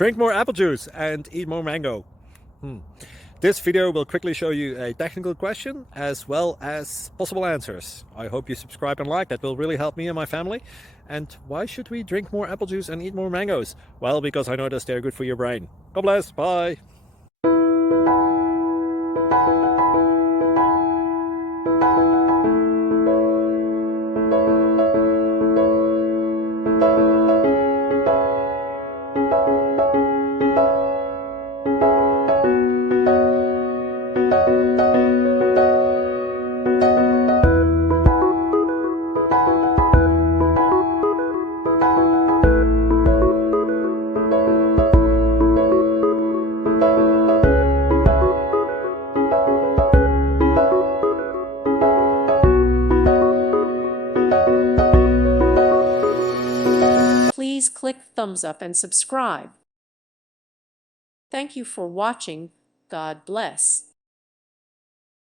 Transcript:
Drink more apple juice and eat more mango. This video will quickly show you a technical question as well as possible answers. I hope you subscribe and like, that will really help me and my family. And why should we drink more apple juice and eat more mangoes? Well, because I noticed they're good for your brain. God bless, bye. Please click thumbs up and subscribe. Thank you for watching. God bless.